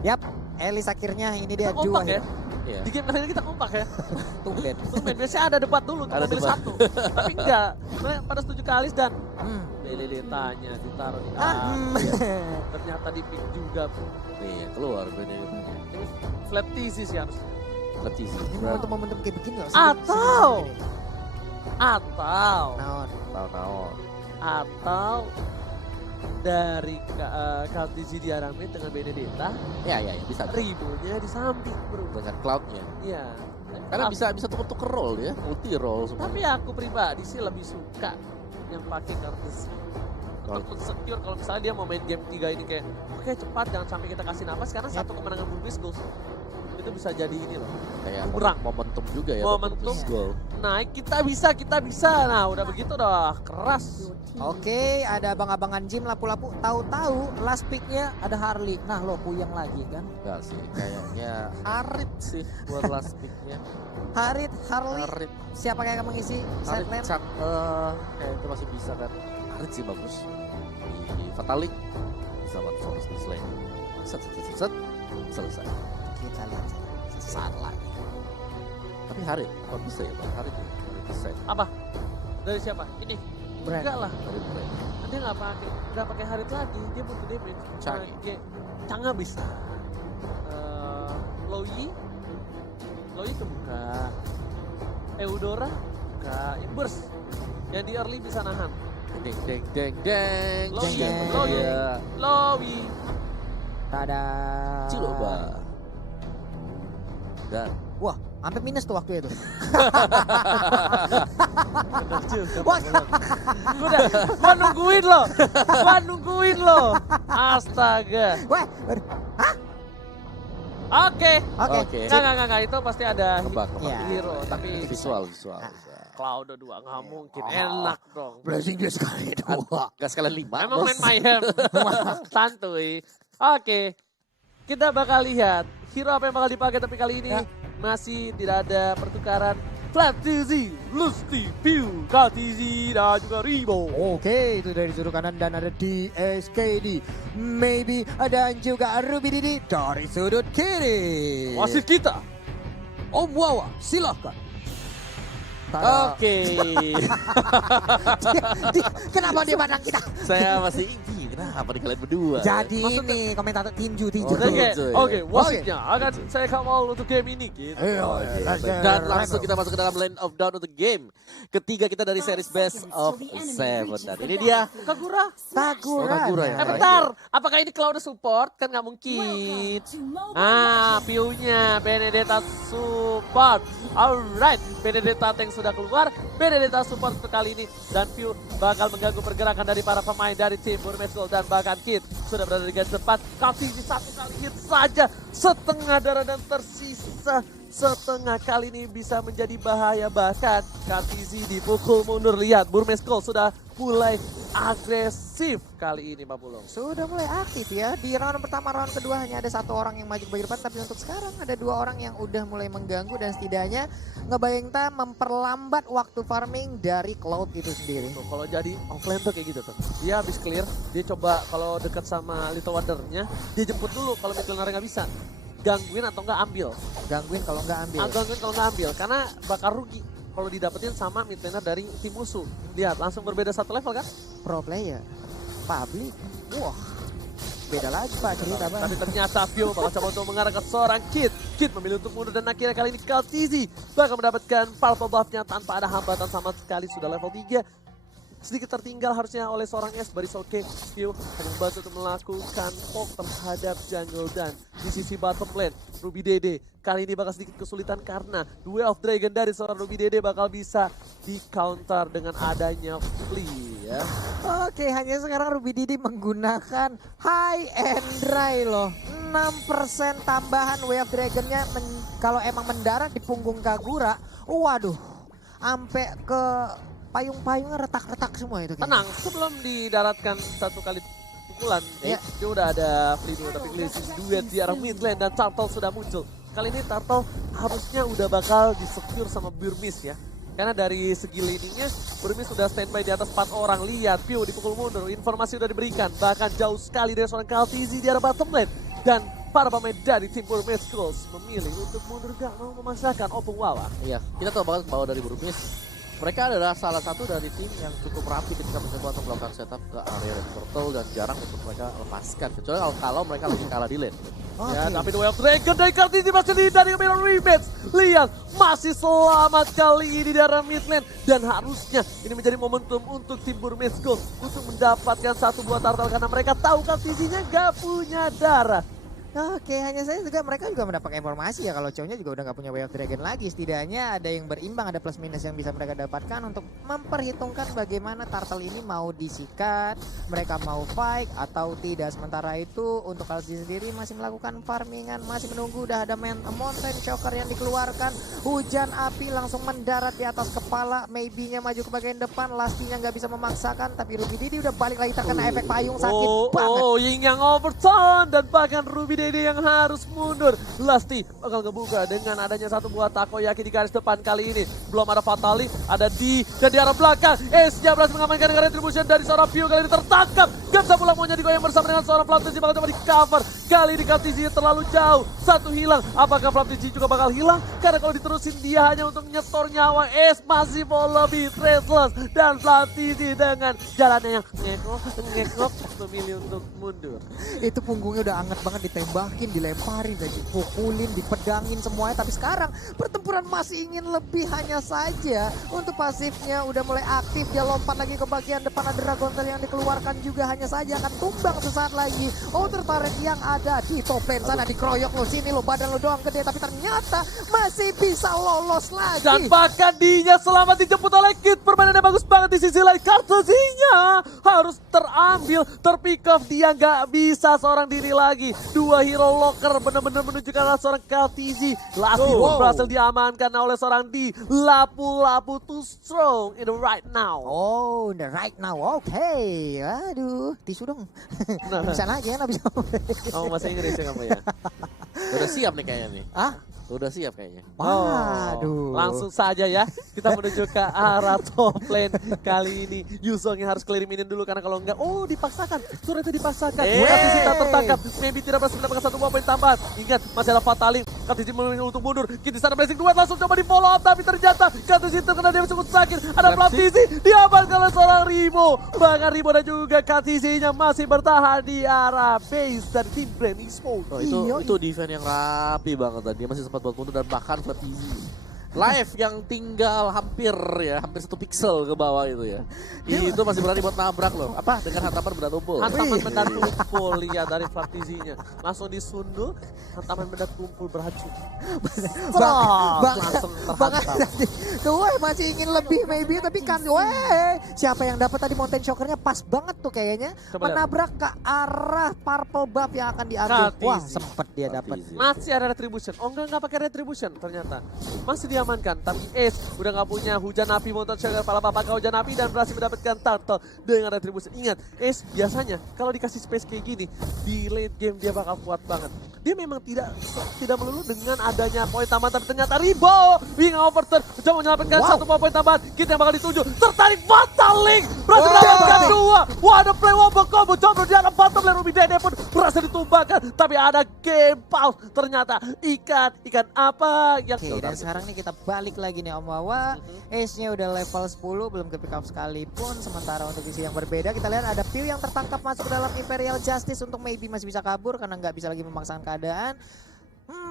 Yap, Elis akhirnya ini dia Kita kompak ya. Iya. Di game kali ini kita kompak ya. Tumben. Tumben, biasanya ada debat dulu untuk Ada memilih debat. satu. Tapi enggak, mereka pada setuju ke Alis dan Hmm. Benedetta-nya ditaruh di Ah, ternyata di pick juga. Nih, keluar Benedetta-nya. Ini flat TC sih harusnya. Letih sih. Ini momentum-momentum kayak begini loh. Atau- sebelum ini. Atau Naon. Tahun-tahun. atau dari Kaltizi di Aramid dengan Benedetta, Ya, bisa. ribunya di samping bro. Dengan cloud-nya. Iya. Karena bisa tuker-tuker roll ya, multi roll semua. Tapi aku pribadi sih lebih suka yang pakai Kaltizi. Untuk secure kalau misalnya dia mau main game 3 ini kayak oke cepat jangan sampai kita kasih napas karena satu kemenangan Burmese goals itu bisa jadi ini loh. Kayak Kurang. momentum juga ya. Momentum. Goal. Naik kita bisa. Nah udah begitu dah keras. Oke, ada abang-abangan gym lapu-lapu. Tahu-tahu last picknya ada Harley. Nah lo puyeng lagi kan. Enggak sih, kayaknya Harit sih buat last pick-nya. Harit, Harley. Harit. Siapa yang akan mengisi Harit sideline? Cak, kayak itu masih bisa kan. Harit sih bagus. Di Fatalik bisa banget Forest di Slay. Set, selesai. Kita lihat saja. Sesaat lagi. Tapi Harit, apa bisa ya Bang? Harit bisa. Apa? Dari siapa? Ini? Brand. Enggak lah. Dia nggak pakai Harit lagi. Dia butuh damage. Changi. Chang'a bisa. Loyi kebuka. Eudora buka. Yang burst. Yang di early bisa nahan. Deng. Loyi, Deng. Loyi, Iya. Loyi. Tada. Ciloba. Dan Wah, sampai minus tuh waktu itu. Bener juga. Wah. Gua nungguin lo. Astaga. Wah, Oke. oke. Enggak, itu pasti ada Kebak. Iya. hero, tapi Visual. Cloud 2 nggak mungkin. Enak dong. Blessing dia sekali dua. Gak sekalian 5. Emang main Mayhem. Santuy. Oke. Kita bakal lihat hero apa yang bakal dipakai tapi kali ini Ya. masih tidak ada pertukaran. Flat TZ, Lusty, Pew, KTZ, dan juga Ribo. Oke, itu dari sudut kanan dan ada DSKD. Maybe dan juga Ruby Didi dari sudut kiri. Wasit kita. Om Wawa, silahkan. Tada. Oke. Kenapa dia pandang kita? Saya masih kenapa nih kalian berdua? Jadi Maksudnya- ini komentator tinju. Oh, Oke, Oke. wasitnya akan saya kawal untuk game ini gitu. Dan langsung kita masuk ke dalam Land of Dawn untuk game ketiga kita dari series Best of Seven. Dan ini dia Kagura. Kagura ya. Bentar, apakah ini Cloud support? Kan nggak mungkin. Piunya Benedetta support. Alright, Benedetta tank sudah keluar. Benedetta support untuk kali ini. Dan Piu bakal mengganggu pergerakan dari para pemain dari tim Burmese Gold. Dan bahkan Kid sudah berada di garis depan. Kaltizi satu kali hit saja. Setengah darah dan tersisa setengah kali ini bisa menjadi bahaya. Bahkan Kaltizi dipukul mundur. Lihat, Burmese Gold sudah mulai agresif kali ini Pak Bulong. Sudah mulai aktif ya. Di round pertama, round kedua hanya ada satu orang yang maju ke bagian depan. Tapi untuk sekarang ada dua orang yang udah mulai mengganggu. Dan setidaknya ngebayangin memperlambat waktu farming dari Cloud itu sendiri. Tuh, kalau jadi offline tuh kayak gitu tuh. Dia habis clear, dia coba kalau dekat sama Little Wonder-nya, dia jemput dulu kalau mid laner nggak bisa. Gangguin atau nggak ambil. Gangguin kalau nggak ambil. Gangguin kalau nggak ambil, karena bakal rugi kalau didapetin sama mid laner dari tim musuh. Lihat, langsung berbeda satu level kan? Pro player. Public. Wah. Beda lagi Pak cerita Pak. Tapi ternyata Pio bakal coba untuk mengarah ke seorang Kid. Kid memilih untuk mundur dan akhirnya kali ini Kaltizi bakal mendapatkan purple buff-nya tanpa ada hambatan sama sekali. Sudah level 3. Sedikit tertinggal harusnya oleh seorang S. Baris oke. Pio membantu untuk melakukan poke terhadap jungle dan di sisi bottom lane. Ruby Dede kali ini bakal sedikit kesulitan karena Duel of Dragon dari seorang Ruby Dede bakal bisa di counter dengan adanya Flea ya. Oke, hanya sekarang Ruby Didi menggunakan high and dry loh. 6% tambahan Way of Dragon-nya kalau emang mendarat di punggung Kagura. Waduh, sampai ke payung-payungnya retak-retak semua itu. Tenang, sebelum didaratkan satu kali pukulan, Iya. dia udah ada Flea dulu, tapi Glazing duet di arah mid lane dan Turtle sudah muncul. Kali ini Turtle harusnya udah bakal disecure sama Burmese ya. Karena dari segi laningnya, Burmese sudah standby di atas 4 orang. Lihat, Pio dipukul mundur, informasi udah diberikan. Bahkan jauh sekali dari seorang Kaltizi di arah bottom lane. Dan para pemain dari tim Burmese Schools memilih untuk mundur gak mau memasakkan Opung Wawa. Iya, kita tahu banget bahwa dari Burmese mereka adalah salah satu dari tim yang cukup rapi ketika mencoba untuk melakukan setup ke area red turtle dan jarang untuk mereka lepaskan. Kecuali kalau mereka lagi kalah di lane. Ya, tapi The Way of Dragon dari Kartini masih dari Mirror Rematch. Lihat, masih selamat kali ini dari mid lane. Dan harusnya ini menjadi momentum untuk tim Burmese Schools untuk mendapatkan satu buah turtle karena mereka tahu Kartininya gak punya darah. Oke, hanya saya juga mereka juga mendapat informasi ya kalau cowoknya juga udah nggak punya Way of Dragon lagi. Setidaknya ada yang berimbang, ada plus minus yang bisa mereka dapatkan untuk memperhitungkan bagaimana turtle ini mau disikat, mereka mau fight atau tidak. Sementara itu untuk Kalsi sendiri masih melakukan farmingan, masih menunggu. Udah ada mountain shocker yang dikeluarkan, hujan api langsung mendarat di atas kepala. Maybe-nya maju ke bagian depan, Lastinya nggak bisa memaksakan, tapi Ruby Didi udah balik lagi terkena efek payung, sakit banget. Ying yang overturn dan bahkan Ruby Dede yang harus mundur. Lasti bakal ngebuka dengan adanya satu buah takoyaki di garis depan kali ini. Belum ada Fatali, ada di dan di arah belakang. Ace-nya berhasil mengamankan dengan retribution dari seorang Pio kali ini tertangkap. Gak bisa pulang, maunya digoyang bersama dengan seorang Flaptiji, bakal coba di cover. Kali ini Kartiji terlalu jauh, satu hilang. Apakah Flaptiji juga bakal hilang? Karena kalau diterusin dia hanya untuk nyetor nyawa. Ace masih mau lebih traceless dan Flaptiji dengan jalannya yang ngekok memilih untuk mundur. Itu punggungnya udah anget banget, ditembakin, dilemparin, dipukulin, dipedangin semuanya. Tapi sekarang pertempuran masih ingin lebih, hanya saja untuk pasifnya udah mulai aktif. Dia lompat lagi ke bagian depan, ada Dragon Tail yang dikeluarkan juga, hanya saja akan tumbang sesaat lagi. Outer turret yang ada di top lane sana dikeroyok lo, sini lo, badan lo doang gede, tapi ternyata masih bisa lolos lagi. Dan bahkan Dinya selamat dijemput oleh Kid. Permainannya bagus banget di sisi lain. Kartusinya harus terambil, terpick off. Dia nggak bisa seorang diri lagi. Dua hero locker benar-benar menunjukkan seorang Kartiji. Lasti berhasil diamankan oleh seorang di Lapu-Lapu too strong in the right now. Oh, the right now, oke. Aduh, tisu dong. Bisa lagi ya, nggak bisa. Kamu bahasa Inggris ya kamu ya? Udah siap nih kayaknya nih. Ah? Udah siap kayaknya. Waduh. Langsung saja ya, kita menuju ke arah top lane kali ini. Yuzong yang harus clear minion dulu karena kalau enggak, dipaksakan. Turretnya dipaksakan. Kartiji tak tertangkap. Maybe tidak berhasil mendapatkan satu buah poin tambahan. Ingat, masih ada Fatali. Kartiji memilih untuk mundur. Kita sana blessing duet langsung coba di follow up, tapi ternyata Kartiji terkena dia cukup sakit. Ada Flaptiji, diamankan oleh seorang Rimo. Bahkan Rimo dan juga Kartijinya masih bertahan di arah base dari tim Brand Esports. Itu defense yang rapi banget tadi. Dia masih sempat buat mundur dan bahkan Flaptiji live yang tinggal hampir 1 pixel ke bawah itu ya. Itu masih berani buat nabrak loh. Apa? Dengan hantaman benda tumpul. Hantaman benda tumpul lihat dari Flaptijinya. Langsung disundul, hantaman benda tumpul beracun. Langsung terhantam. Tuh, masih ingin lebih maybe, tapi kan siapa yang dapat tadi mountain shockernya pas banget tuh kayaknya. Coba menabrak ke arah purple buff yang akan diambil. Kartiji. Wah, sempet dia dapat. Masih ada retribution. Enggak pakai retribution ternyata. Masih diamankan, tapi Ace udah nggak punya hujan api motor shocker kepala bapak hujan api dan berhasil mendapatkan turtle dengan retribution. Ingat, Ace biasanya kalau dikasih space kayak gini di late game dia bakal kuat banget. Dia memang tidak melulu dengan adanya poin tambahan, tapi ternyata Ribo wing overturn coba menyelamatkan satu poin tambahan. Kita yang bakal dituju, tertarik Fatal Link berhasil mendapatkan dua. Wah, ada play wobble combo, coba di arah bottom lane. Ruby Dede pun berhasil ditumbangkan, tapi ada game pause. Ternyata ikan apa yang Dan sekarang nih kita balik lagi nih Om Wawa. Ace-nya udah level 10, belum ke pick up sekalipun. Sementara untuk isi yang berbeda, kita lihat ada Pew yang tertangkap masuk ke dalam Imperial Justice untuk maybe masih bisa kabur karena nggak bisa lagi memaksakan keadaan.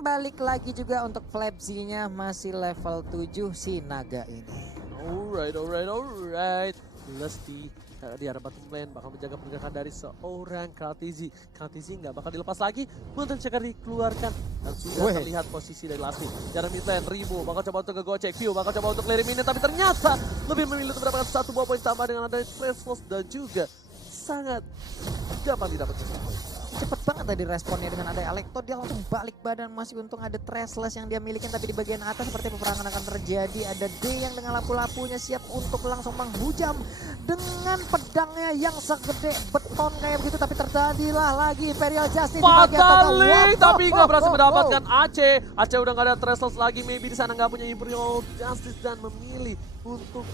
Balik lagi juga untuk Flapsy-nya masih level 7 si naga ini. Alright. Lasti di arah bottom lane bakal menjaga pergerakan dari seorang Kartiji. Kartiji nggak bakal dilepas lagi. Mountain Checker dikeluarkan dan sudah terlihat posisi dari Lasti. Jalan mid lane, Rimo bakal coba untuk ngegocek, View bakal coba untuk clear minion, tapi ternyata lebih memilih untuk mendapatkan satu buah poin tambah dengan adanya Traceless dan juga sangat gampang didapatkan satu poin. Cepet banget tadi responnya dengan ada Alekto, dia langsung balik badan. Masih untung ada Traceless yang dia miliki, tapi di bagian atas seperti peperangan akan terjadi. Ada D yang dengan lapu-lapunya siap untuk langsung menghujam dengan pedangnya yang segede beton kayak begitu, tapi terjadilah lagi Imperial Justice di bagian Fatal tengah. Link, tapi nggak berhasil mendapatkan Aceh. Aceh udah nggak ada Traceless lagi, maybe di sana nggak punya Imperial Justice dan memilih untuk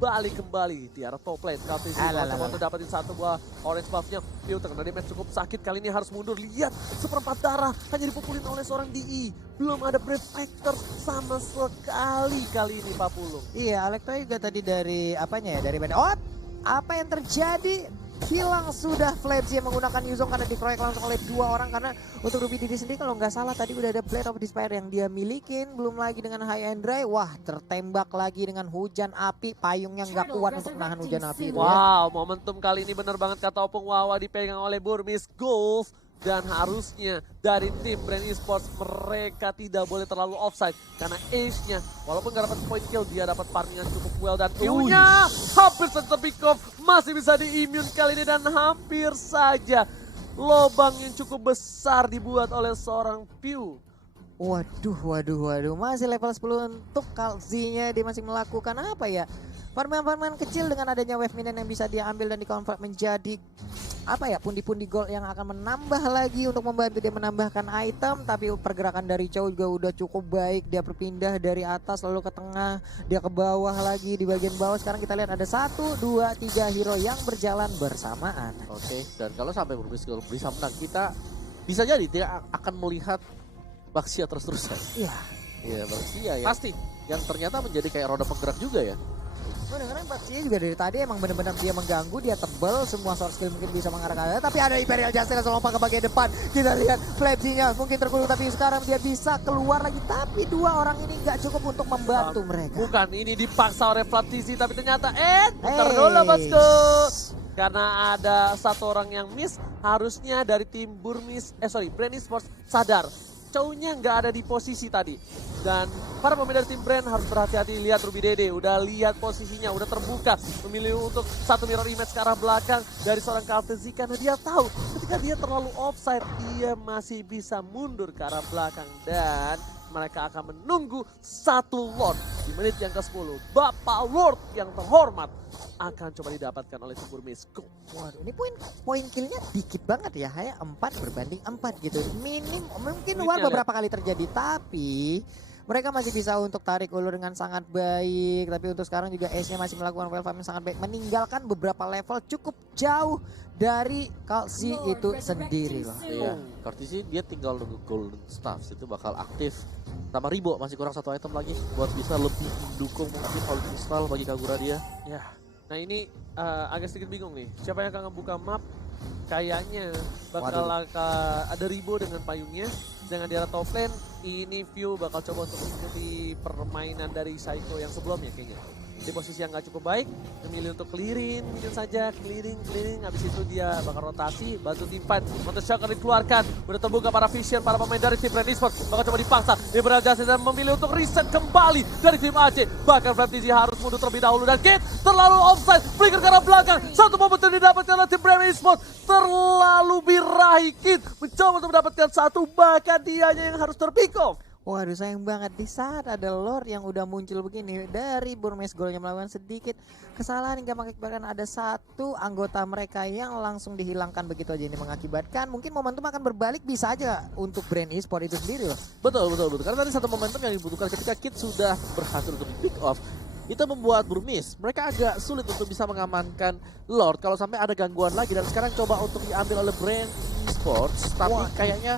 balik kembali di arah top lane. Kaltisi coba untuk dapetin satu buah orange buff-nya. Piu terkena damage cukup sakit, kali ini harus mundur. Lihat, seperempat darah hanya dipukulin oleh seorang DI. Belum ada Brave Factor sama sekali kali ini Pak Pulung. Iya, Alekto juga tadi dari apanya ya, dari oh, apa yang terjadi? Hilang sudah Flabsy yang menggunakan Yuzong karena dikeroyok langsung oleh 2 orang. Karena untuk Ruby Didi sendiri kalau nggak salah tadi udah ada Blade of Despair yang dia milikin. Belum lagi dengan High and Dry, wah tertembak lagi dengan hujan api. Payungnya nggak kuat untuk menahan hujan api itu ya. Wow, momentum kali ini bener banget kata Opung Wawa, dipegang oleh Burmese Golf. Dan harusnya dari tim Brand Esports mereka tidak boleh terlalu offside. Karena ace-nya walaupun gak dapat point kill, dia dapat farming yang cukup well. Dan Piu-nya hampir saja pick off, masih bisa di-immune kali ini. Dan hampir saja lobang yang cukup besar dibuat oleh seorang Piu. Waduh. Masih level 10 untuk Kalzinya. Dia masih melakukan apa ya? Farman-farman kecil dengan adanya wave minion yang bisa dia ambil dan di-convert menjadi apa ya, pundi-pundi gold yang akan menambah lagi untuk membantu dia menambahkan item. Tapi pergerakan dari Chow juga udah cukup baik. Dia berpindah dari atas lalu ke tengah, dia ke bawah lagi. Di bagian bawah sekarang kita lihat ada 1, 2, 3 hero yang berjalan bersamaan. Oke, dan kalau sampai Burmese Golf bisa menang, kita bisa jadi tidak akan melihat Baxia terus-terusan. Iya. Iya, Baxia ya. Pasti. Yang ternyata menjadi kayak roda penggerak juga ya. Gue dengerin Baxia juga dari tadi emang bener-bener dia mengganggu, dia tebel, semua source skill mungkin bisa mengarah ke arah. Tapi ada Imperial Justice langsung lompat ke bagian depan. Kita lihat Flabsy-nya mungkin terkurung, tapi sekarang dia bisa keluar lagi. Tapi 2 orang ini nggak cukup untuk membantu mereka. Bukan, ini dipaksa oleh Flabsy, tapi ternyata bentar dulu bosku. Karena ada 1 orang yang miss, harusnya dari tim Brand Esports sadar. Chow-nya nggak ada di posisi tadi. Dan para pemain dari tim Brand harus berhati-hati. Lihat Ruby Dede, udah lihat posisinya, udah terbuka. Memilih untuk 1 mirror image ke arah belakang dari seorang Kaltezi. Karena dia tahu ketika dia terlalu offside, dia masih bisa mundur ke arah belakang. Dan mereka akan menunggu 1 Lord di menit yang ke-10. Bapak Lord yang terhormat akan coba didapatkan oleh tim Burmese Golf. Waduh, ini poin killnya dikit banget ya, hanya 4 berbanding 4 gitu. Minim, mungkin luar beberapa kali terjadi, tapi mereka masih bisa untuk tarik ulur dengan sangat baik. Tapi untuk sekarang juga Ace-nya masih melakukan well farming sangat baik, meninggalkan beberapa level cukup jauh dari Kalzi itu sendiri loh. Iya, Kalzi dia tinggal nunggu Golden Staff, itu bakal aktif. Sama Ribo masih kurang 1 item lagi buat bisa lebih mendukung mungkin Holy Crystal bagi Kagura dia. Ya, nah ini agak sedikit bingung nih. Siapa yang akan ngebuka map? Kayaknya bakal ada Ribo dengan payungnya. Dengan di arah top lane, ini View bakal coba untuk mengikuti permainan dari Psycho yang sebelumnya kayaknya. Di posisi yang gak cukup baik, memilih untuk clearing mungkin saja, clearing, habis itu dia bakal rotasi, bantu tim fight. Counter shock akan dikeluarkan, udah terbuka para vision, para pemain dari tim Brand Esports, bakal coba dipaksa, Imperial Justice dan memilih untuk reset kembali dari tim AC. Bahkan Flabsy harus mundur terlebih dahulu dan Kit terlalu offside, flicker ke arah belakang, 1 momentum didapatkan oleh tim Brand Esports, terlalu birahi Kit, mencoba untuk mendapatkan 1, bahkan dianya yang harus terpick off. Waduh, sayang banget di saat ada Lord yang udah muncul begini dari Burmese Golf yang melakukan sedikit kesalahan hingga mengakibatkan ada 1 anggota mereka yang langsung dihilangkan begitu aja. Ini mengakibatkan mungkin momentum akan berbalik bisa aja untuk Brand Esports itu sendiri loh. Betul. Karena tadi 1 momentum yang dibutuhkan ketika Kid sudah berhasil untuk pick off, itu membuat Burmese mereka agak sulit untuk bisa mengamankan Lord kalau sampai ada gangguan lagi. Dan sekarang coba untuk diambil oleh Brand Esports, tapi kayaknya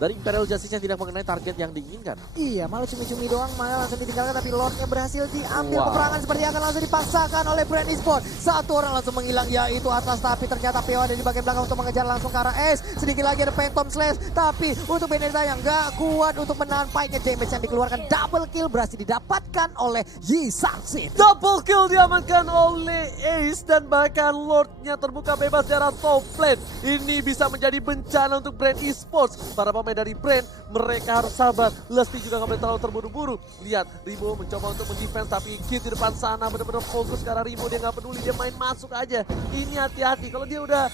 dari Imperial Justice-nya tidak mengenai target yang diinginkan. Iya, malah cumi-cumi doang, malah langsung ditinggalkan, tapi Lordnya berhasil diambil. Peperangan seperti akan langsung dipaksakan oleh Brand Esports. 1 orang langsung menghilang, yaitu Atlas, tapi ternyata PO ada di bagian belakang untuk mengejar langsung ke arah S. Sedikit lagi ada Phantom Slash, tapi untuk Benedetta yang gak kuat untuk menahan fight-nya. Damage yang dikeluarkan, double kill berhasil didapatkan oleh Yi Sang-sin. Double kill diamankan oleh Ace dan bahkan Lordnya terbuka bebas di arah top lane. Ini bisa menjadi bencana untuk Brand Esports. Para pemain dari Brand, mereka harus sabar. Lesti juga nggak boleh terlalu terburu-buru. Lihat, Ribo mencoba untuk mendefense, tapi Kid di depan sana benar-benar fokus karena Ribo dia nggak peduli, dia main masuk aja. Ini hati-hati, kalau dia udah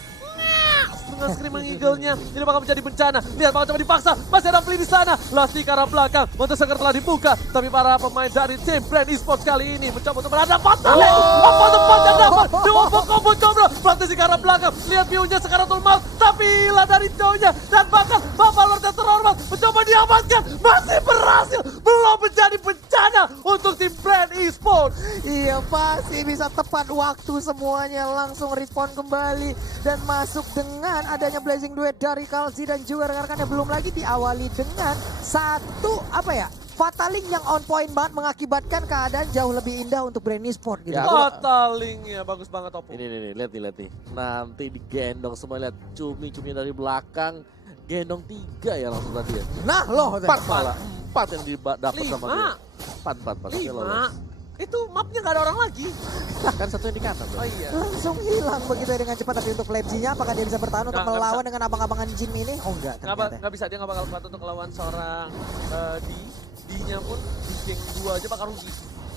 dengan screaming eagle-nya, ini bakal menjadi bencana. Lihat, bakal coba dipaksa, masih ada Flea di sana. Lesti ke arah belakang, Monster Sucker telah dibuka, tapi para pemain dari tim Brand Esports kali ini mencoba untuk berhadapan. Apa tempat yang dapat? Dewa combo coba, Flantasi ke arah belakang. Lihat view-nya sekarang Tulmal, tapi hilang dari jauhnya. Dan bahkan Bapak Lord yang terhormat mencoba diamankan, masih berhasil, belum menjadi bencana. bencana untuk tim Brand Esports. Iya, pasti bisa tepat waktu semuanya langsung respon kembali dan masuk dengan adanya blazing duet dari Kalsi dan juga rekan-rekannya. Belum lagi diawali dengan satu Fataling yang on point banget mengakibatkan keadaan jauh lebih indah untuk Brand Esports gitu. Ya, Batalingnya bagus banget Oppo. Ini lihat nih. Nanti digendong semua, lihat cumi-cumi dari belakang. Gendong 3 ya langsung tadi ya. Nah loh, 4 malah. 4 yang didapat sama dia. 4. 5. Itu mapnya nggak ada orang lagi. Kan satu yang di kanan. Oh iya. langsung hilang begitu ya dengan cepat. Tapi untuk Lebji-nya apakah dia bisa bertahan untuk Nggak melawan bisa. dengan abang-abangan Jin ini? Oh enggak ternyata. Nggak bisa, dia nggak bakal kuat untuk melawan seorang D-nya pun di geng 2 aja bakal rugi.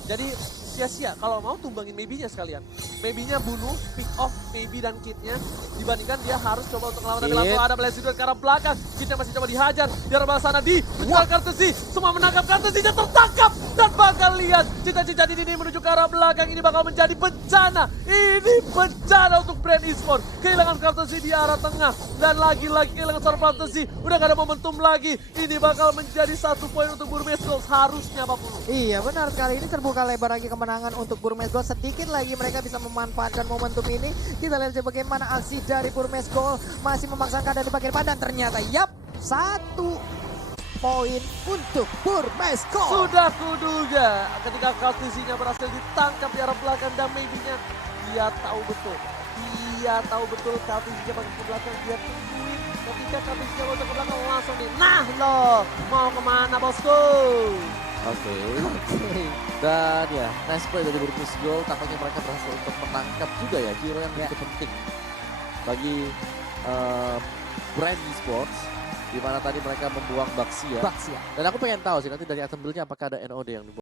Jadi sia-sia kalau mau tumbangin maybe-nya sekalian. Maybe-nya bunuh, pick off maybe dan Kid-nya. Dibandingkan dia harus coba untuk melawan, tapi langsung ada blazing duet ke arah belakang. Kid-nya masih coba dihajar, di arah sana di menjual kartu Z. Semua menangkap kartu Z-nya tertangkap. Dan bakal lihat cita-cita ini menuju ke arah belakang. Ini bakal menjadi bencana. Ini bencana untuk Brand Esports. Kehilangan kartu Z di arah tengah. Dan lagi-lagi kehilangan seorang kartu Z. Udah gak ada momentum lagi. Ini bakal menjadi 1 poin untuk Burmese Gold. Harusnya apapun. Iya benar sekali, ini terbuka lebar lagi kemenangan untuk Burmese Gold. Sedikit lagi mereka bisa memanfaatkan momentum ini. Kita lihat bagaimana aksi dari Burmese Gold masih memaksakan keadaan di bagian depan dan ternyata 1 poin untuk Burmese Gold. Sudah kuduga ketika Kaltisinya berhasil ditangkap di arah belakang dan maybe-nya dia tahu betul. Dia tahu betul Kaltisinya bakal ke belakang, dia tungguin ketika Kaltisinya bakal ke belakang langsung nih. Nah loh, mau kemana bosku? Oke. Dan ya, nice play dari Burmese Gold. Tampaknya mereka berhasil untuk menangkap juga ya hero yang begitu penting bagi Brand Esports. Di mana tadi mereka membuang Baxia. Baxia. Dan aku pengen tahu sih nanti dari item build-nya apakah ada NOD yang dibuang.